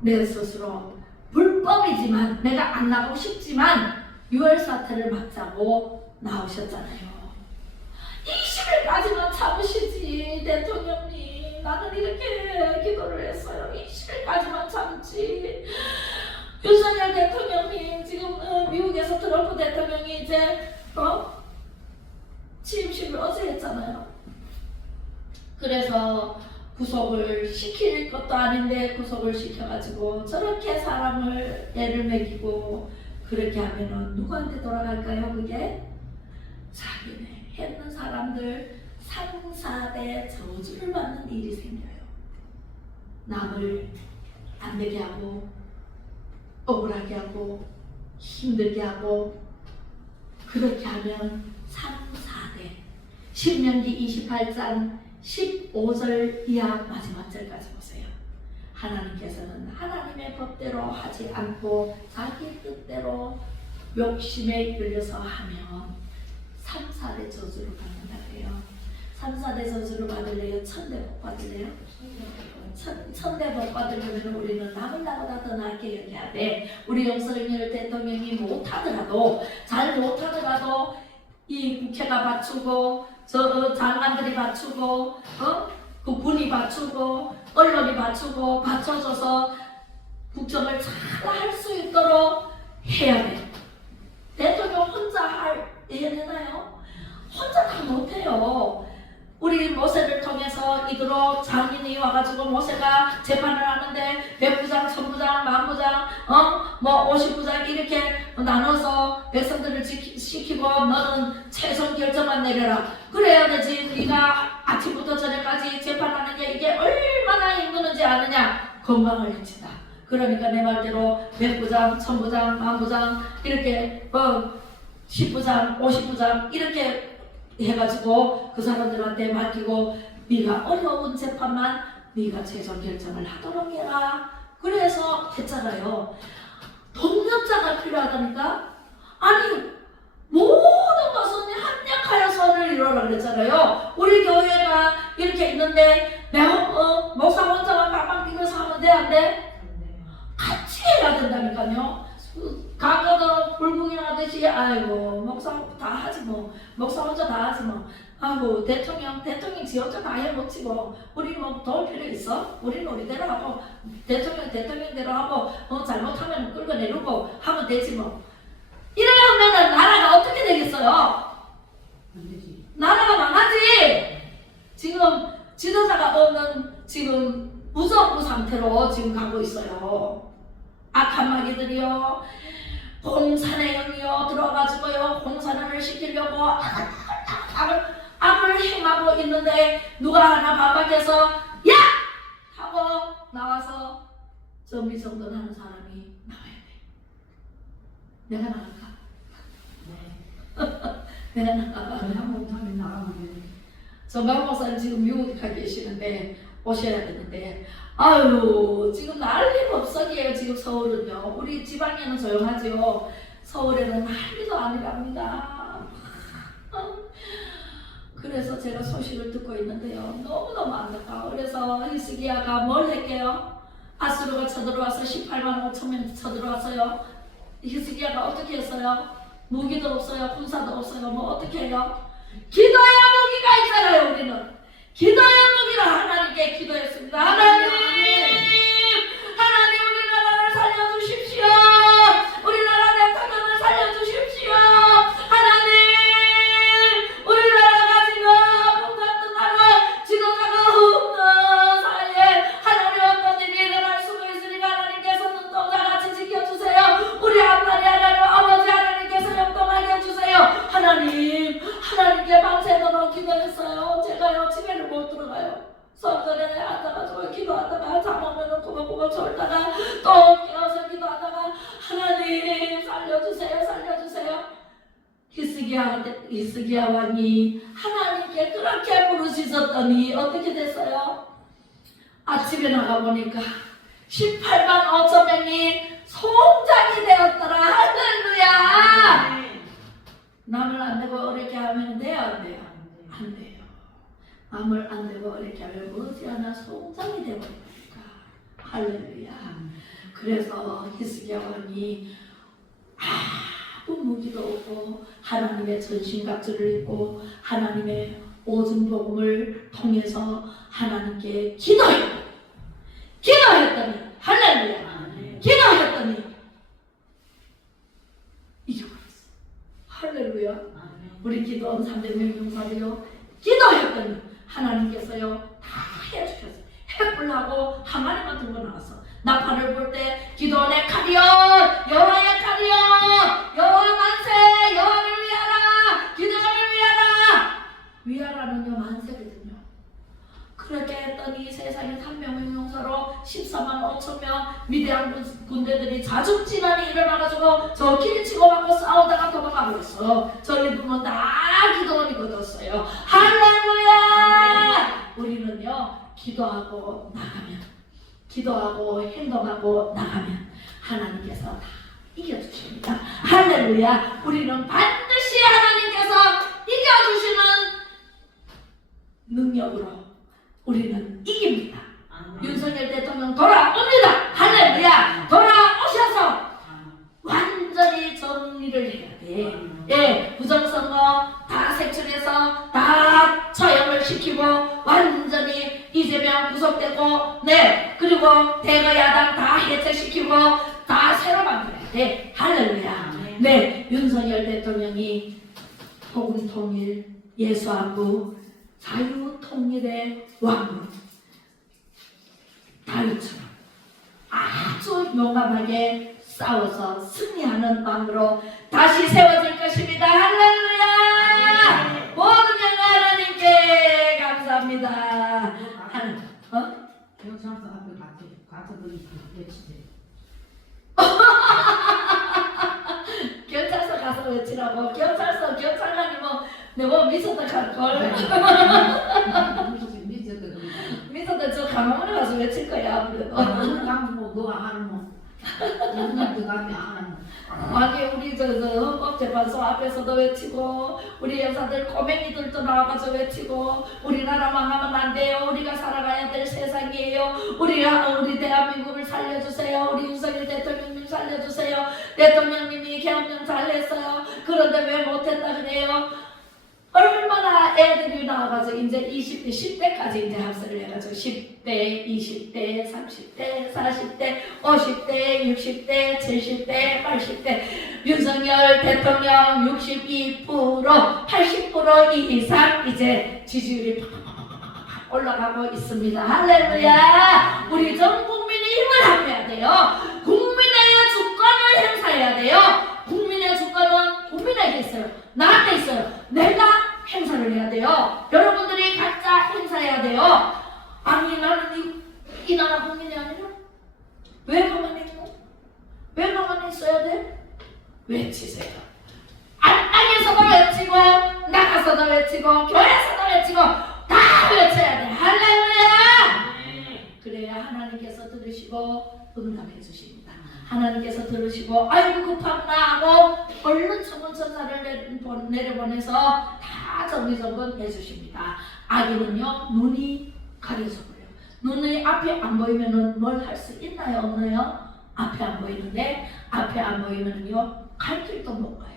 내 스스로 불법이지만 내가 안 나가고 싶지만 유혈 사태를 막자고 나오셨잖아요. 20일까지만 참으시지 대통령님. 나는 이렇게 기도를 했어요. 20일까지만 참지. 윤석열 대통령님 지금 미국에서 트럼프 대통령이 이제 취임식을 어제 했잖아요. 그래서 구속을 시킬 것도 아닌데 구속을 시켜가지고 저렇게 사람을 애를 먹이고 그렇게 하면은 누구한테 돌아갈까요? 그게 자기네 했는 사람들 상사대 저주를 받는 일이 생겨요. 남을 안 되게 하고 억울하게 하고 힘들게 하고 그렇게 하면 3, 4대 신명기 28장 15절 이하 마지막 절까지 보세요. 하나님께서는 하나님의 법대로 하지 않고 자기 뜻대로 욕심에 끌려서 하면 3, 4대 저주를 받는다 그래요. 3, 4대 저주를 받을래요? 천대 복 받을래요? 천대 복 받으려면 우리는 남을 나보다 더 낫게 여겨야 돼. 우리 윤석열 대통령이 못하더라도 잘 못하더라도 이 국회가 받추고 저 장관들이 받추고 그 군이 받추고 언론이 받추고 받쳐줘서 국정을 잘 할 수 있도록 해야 돼. 대통령 혼자 해야 되나요? 혼자 다 못해요. 우리 모세를 통해서 이대로 장인이 와가지고 모세가 재판을 하는데 100부장, 1000부장, 10,000부장, 50부장 이렇게 나눠서 백성들을 시키고 너는 최종 결정만 내려라. 그래야 되지. 네가 아침부터 저녁까지 재판하는 게 이게 얼마나 힘드는지 아느냐. 건강을 해친다. 그러니까 내 말대로 100부장, 1000부장, 10,000부장 이렇게 10부장, 50부장 이렇게 해가지고 그 사람들한테 맡기고 네가 어려운 재판만 네가 최종 결정을 하도록 해라. 그래서 했잖아요. 동력자가 필요하다니까. 아니 모든 것은 합력하여 선을 이루라 그랬잖아요. 우리 교회가 이렇게 있는데 내가 목사 혼자만 빵빵 뛰면서 하면 돼? 안 돼? 같이 해야 된다니까요. 가거도 불구경 하듯이 아이고 목사 다 하지 뭐 목사 혼자 다 하지 뭐 아이고 대통령 지 혼자 다 해먹지 뭐 우리 뭐 도울 필요 있어? 우리는 우리대로 하고 대통령대로 하고 잘못하면 끌어내리고 하면 되지 뭐. 이러면은 나라가 어떻게 되겠어요? 안 되지. 나라가 망하지. 지금 지도자가 없는 지금 무정부 상태로 지금 가고 있어요. 악한 마귀들이요 공산의형이요 들어가지고요 공산화를 시키려고 악을 행하고 있는데 누가 하나 반박해서 야! 하고 나와서 정리정돈 하는 사람이 나와야 돼. 내가 나갈까? 네. 내가 나갈까? 정강 목사님 지금 미국에 가 계시는데 오셔야 되는데 아유 지금 난리법석이에요. 지금 서울은요. 우리 지방에는 조용하죠. 서울에는 난리도 아니랍니다. 그래서 제가 소식을 듣고 있는데요. 너무너무 안타까워. 그래서 히스기야가 뭘 했게요? 아수르가 쳐들어와서 18만 5천 명 쳐들어왔어요. 히스기야가 어떻게 했어요? 무기도 없어요. 군사도 없어요. 뭐 어떻게 해요? 기도의 무기가 있잖아요. 우리는 기도의 무기로 하나님께 기도했습니다. 하나님 우리나라를 살려주십시오. 우리나라 대통령을 살려주십시오. 하나님 우리나라가 지금 봉사등하고 지도자가 없는 사이에 하나님 어떤 일이 일어날 수도 있으니까 하나님께서 눈동자같이 지켜주세요. 우리 앞날이 하나님 아버지 하나님께서 영통하게 해주세요. 하나님께 밤새도록 기도했어요. 제가요 집에를 못 들어가요. 성전에 앉아가지고 기도하다가 잠 오면 꾸벅꾸벅 졸다가 또 깨어서 기도하다가 하나님 살려주세요. 히스기야 왕이 하나님께 그렇게 부르짖었더니 어떻게 됐어요? 아침에 나가보니까 18만 5천 명이 송장이 되었더라. 할렐루야. 남을 안 되고 어렵게 하면 돼요? 안 돼요? 안 돼요. 남을 안 되고 어렵게 하면 머지않아 송장이 되어버리니까. 할렐루야. 그래서 히스기야 왕이 아무 무기도 없고 하나님의 전신갑주를 입고 하나님의 오줌 복음을 통해서 하나님께 기도했더니 할렐루야. 기도했더니 잊어버렸어. 할렐루야. 우리 기도원 300명 용사들요, 기도했더니 하나님께서요 다 해주셨어요. 횃불하고 항아리만 들고 나왔어. 나팔을 불 때 기도원의 칼이여, 여호와의 칼이여, 여호와 만세, 여호와를 위하라, 기도원을 위하라. 위하라는요 만세거든요. 그렇게 했더니 세상에 300명 용사로 14만 5천 명 위대한 군대들이 자중진환이 일어나가지고 저 길 치고받고 싸우다가 도망가 버렸어. 저희 부모는 다 기도원이 거뒀어요. 할렐루야. 우리는요 기도하고 나가면, 기도하고 행동하고 나가면 하나님께서 다 이겨주십니다. 할렐루야. 우리는 반드시 하나님께서 이겨주시는 능력으로 우리는 이깁니다. 윤석열 대통령 돌아옵니다. 할렐루야. 돌아오셔서 완전히 정리를 해야 돼. 예, 부정선거 다 색출해서 다 처형을 시키고 완전히 이재명 구속되고, 네, 그리고 대거 야당 다 해체시키고 다 새로 만들어야 돼. 할렐루야. 네, 윤석열 대통령이 복음통일, 예수안부, 자유통일의 왕으로 다윗처럼 아주 용감하게 싸워서 승리하는 왕으로 다시 세워질 것입니다. 할렐루야. 모든 영광 하나님께 감사합니다. 하는 경찰서 앞에 가서 외치지. 경찰서 가서 외치라고. 경찰관이 뭐 미쳤다 할걸. 미쳤다 저 강화문에 가서 외칠 거야 아무래도. 아니 우리 저 헌법재판소 앞에서도 외치고, 우리 여사들 꼬맹이들도 나와가지고 외치고, 우리나라 망하면 안 돼요. 우리가 살아가야 될 세상이에요. 우리 대한민국을 살려주세요. 우리 윤석열 대통령님 살려주세요. 대통령님이 계엄령 잘했어요. 그런데 왜 못했다 그래요? 얼마나 애들이 나와가지고 이제 20대, 10대까지 이제 합세를 해가지고 10대, 20대, 30대, 40대, 50대, 60대, 70대, 80대 윤석열 대통령 62%, 80% 이상 이제 지지율이 올라가고 있습니다. 할렐루야. 우리 전 국민이 힘을 합해야 돼요. 국민의 주권을 행사해야 돼요. 국민의 주권은 국민에게 있어요. 나한테 있어요. 내가 행사를 해야 돼요. 여러분들이 각자 행사해야 돼요. 아니 나는 이 나라 국민이 아니라 왜 가만히 있노? 왜 가만히 있어야 돼? 외치세요. 안방에서도 외치고, 나가서도 외치고, 교회에서도 외치고, 다 외쳐야 돼. 할렐루야. 그래야 하나님께서 들으시고 응답해 주십니다. 하나님께서 들으시고 아이고 급하구나 하고 얼른 천문천사를 내려보내서 다 정리정돈 해주십니다. 아기는요 눈이 가려져 버려요. 눈이 앞이 안 보이면은 뭘 할 수 있나요 없나요? 앞이 안 보이는데, 앞이 안 보이면요 갈 길도 못 가요.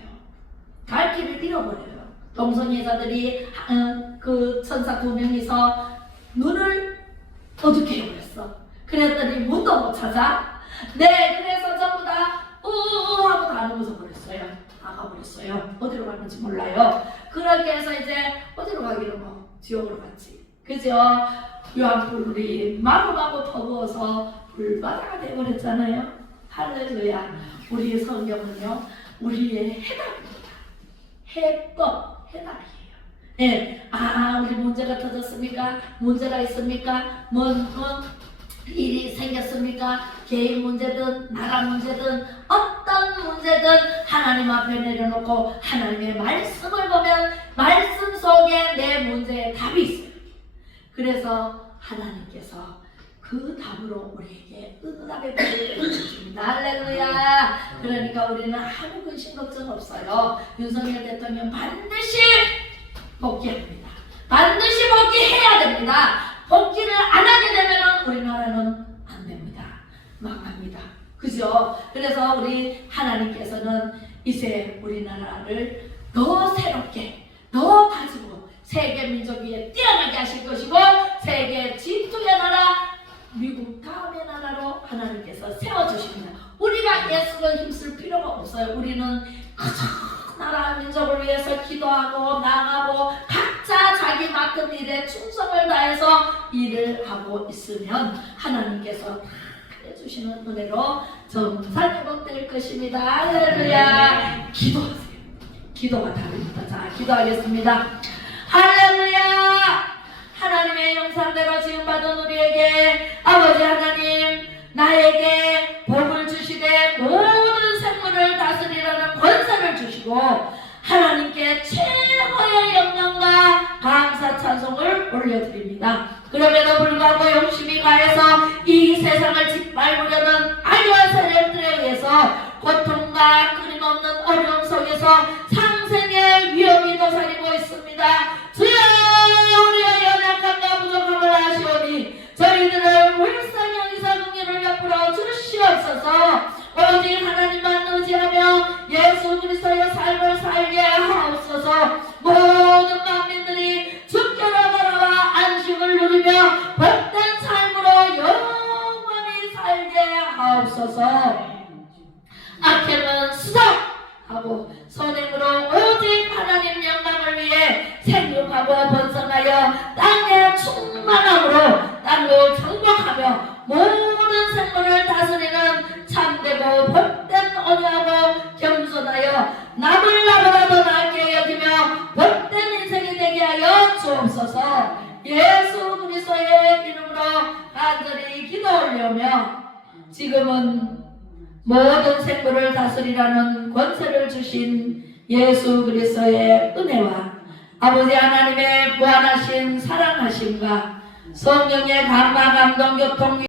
갈 길을 잃어버려요. 동성애자들이 그 천사 2명이서 눈을 어둡게 해버렸어. 그랬더니 문도 못 찾아. 네, 그래서 전부 다 하고 다 넘어져 버렸어요. 다 가버렸어요. 어디로 갔는지 몰라요. 그렇게 해서 이제 어디로 가기로 뭐 지옥으로 갔지. 그죠? 유황불이 마구마구 퍼부어서 불바다가 되어버렸잖아요. 할렐루야. 우리 성경은요 우리의 해답입니다. 해답이에요. 예, 우리 문제가 터졌습니까? 문제가 있습니까? 뭔 일이 생겼습니까? 개인 문제든 나라 문제든 어떤 문제든 하나님 앞에 내려놓고 하나님의 말씀을 보면 말씀 속에 내 문제에 답이 있어요. 그래서 하나님께서 그 답으로 우리에게 응답의 복을 주십니다. 할렐루야. 그러니까 우리는 아무 근심 걱정 없어요. 윤석열 대통령 반드시 복귀합니다. 반드시 복귀해야 됩니다. 복귀를 안 하게 되면 우리나라는 안 됩니다. 망합니다. 그죠? 그래서 우리 하나님께서는 이제 우리나라를 더 새롭게 더 가지고 세계 민족 위에 뛰어나게 하실 것이고 세계 G2의 나라 미국 다음의 나라로 하나님께서 세워주십니다. 우리가 예수를 힘쓸 필요가 없어요. 우리는 그저 나라 민족을 위해서 기도하고 나가고 각자 자기 맡은 일에 충성을 다해서 일을 하고 있으면 하나님께서 해주시는 은혜로 정상회복될 것입니다. 할렐루야. 기도하세요. 기도가 다릅니다. 자, 기도하겠습니다. 할렐루야. 하나님의 형상대로 지음받은 우리에게 아버지 하나님 나에게 복을 주시되 모든 생물을 다스리라는 권세를 주시고 하나님께 최고의 영광과 감사 찬송을 올려드립니다. 그럼에도 불구하고 욕심이 가해서 이 세상을 짓밟으려는 악의와 세력들에 의해서 고통과 끊임없는 어려움 속에서 상생의 위험이 도사리고 있습니다. 주여 우리의 연약함과 부족함을 아시오니 저희들을 불쌍히 이사궁리를 베풀어 주시옵소서. 오직 하나님만 의지하며 예수 그리스도의 삶을 살게 하옵소서. 모든 만민들이 주께로 돌아와 안식을 누리며 복된 삶으로 영원히 살게 하옵소서. 악행은 수정하고 선행으로 오직 하나님 영광을 위해 생육하고 번성하여 땅의 충만함으로 땅을 정복하며 모든 생물을 다스리는 참되고 복된 언약하고 겸손하여 남을 나보다도 낫게 여기며 복된 인생이 되게 하여 주옵소서. 예수 그리스도의 이름으로 간절히 기도 올려며 지금은 모든 생물을 다스리라는 권세를 주신 예수 그리스도의 은혜와 아버지 하나님의 무한하신 사랑하심과 성령의 감화 감동 교통